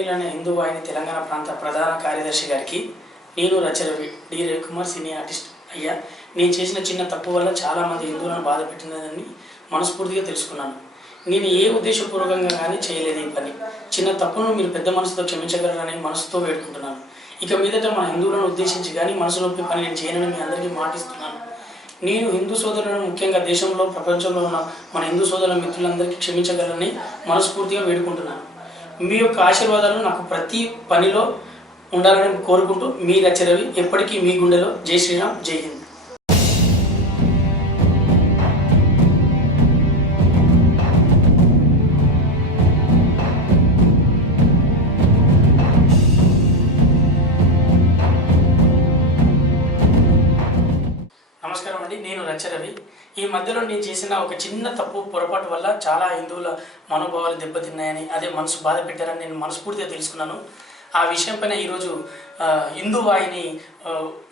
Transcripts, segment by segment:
గౌరవనీయులైన హిందూ వాహిని తెలంగాణ ప్రాంత ప్రధాన కార్యదర్శి గారికి నేను రచరవి డి రవికుమార్ సినీ ఆర్టిస్ట్ అయ్యా నేను చేసిన చిన్న తప్పు వల్ల చాలామంది హిందువులను బాధ పెట్టినదని మనస్ఫూర్తిగా తెలుసుకున్నాను. నేను ఏ ఉద్దేశపూర్వకంగా కానీ చేయలేదు. ఈ పని చిన్న తప్పును మీరు పెద్ద మనసుతో క్షమించగలరని మనసుతో వేడుకుంటున్నాను. ఇక మీదట మన హిందువులను ఉద్దేశించి కానీ మనసు నొప్పి పని నేను చేయనని మీ అందరికీ మాటిస్తున్నాను. నేను హిందూ సోదరులను ముఖ్యంగా దేశంలో ప్రపంచంలో ఉన్న మన హిందూ సోదరుల మిత్రులందరికీ క్షమించగలరని మనస్ఫూర్తిగా వేడుకుంటున్నాను. మీ యొక్క ఆశీర్వాదాలు నాకు ప్రతి పనిలో ఉండాలని కోరుకుంటూ మీ రచరవి ఎప్పటికీ మీ గుండెలో. జై శ్రీరామ్, జై హింద్. నమస్కారం అండి, నేను రచరవి. ఈ మధ్యలో నేను చేసిన ఒక చిన్న తప్పు పొరపాటు వల్ల చాలా హిందువుల మనోభావాలు దెబ్బతిన్నాయని, అదే మనసు బాధ పెట్టారని నేను మనస్ఫూర్తిగా తెలుసుకున్నాను. ఆ విషయం పైన ఈరోజు హిందూ వాహిని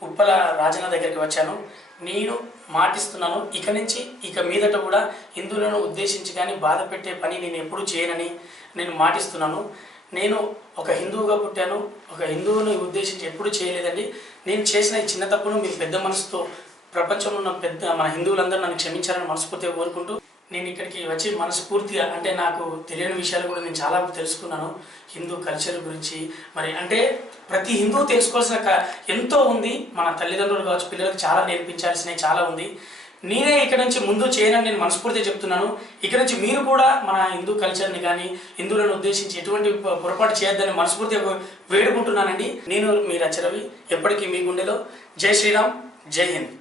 ఉప్పల రాజన్న దగ్గరికి వచ్చాను. నేను మాటిస్తున్నాను, ఇక మీదట కూడా హిందువులను ఉద్దేశించి కానీ బాధ పెట్టే పని నేను ఎప్పుడూ చేయనని నేను మాటిస్తున్నాను. నేను ఒక హిందువుగా పుట్టాను, ఒక హిందువుని ఉద్దేశించి ఎప్పుడూ చేయలేదండి. నేను చేసిన ఈ చిన్న తప్పును మీరు పెద్ద మనసుతో ప్రపంచంలో ఉన్న మన హిందువులందరూ నన్ను క్షమించాలని మనస్ఫూర్తిగా కోరుకుంటూ నేను ఇక్కడికి వచ్చి మనస్ఫూర్తిగా అంటే నాకు తెలియని విషయాలు కూడా నేను చాలా తెలుసుకున్నాను హిందూ కల్చర్ గురించి. మరి అంటే ప్రతి హిందువు తెలుసుకోవాల్సిన ఎంతో ఉంది. మన తల్లిదండ్రులు కావచ్చు, పిల్లలకు చాలా నేర్పించాల్సినవి చాలా ఉంది. నేనే ఇక్కడ నుంచి ముందు చేయనని నేను మనస్ఫూర్తిగా చెప్తున్నాను. ఇక్కడ నుంచి మీరు కూడా మన హిందూ కల్చర్ని కానీ హిందువులను ఉద్దేశించి ఎటువంటి పొరపాటు చేయొద్దని మనస్ఫూర్తిగా వేడుకుంటున్నానండి. నేను మీ రచరవి, ఎప్పటికీ మీ గుండెలో. జై శ్రీరామ్, జై హింద్.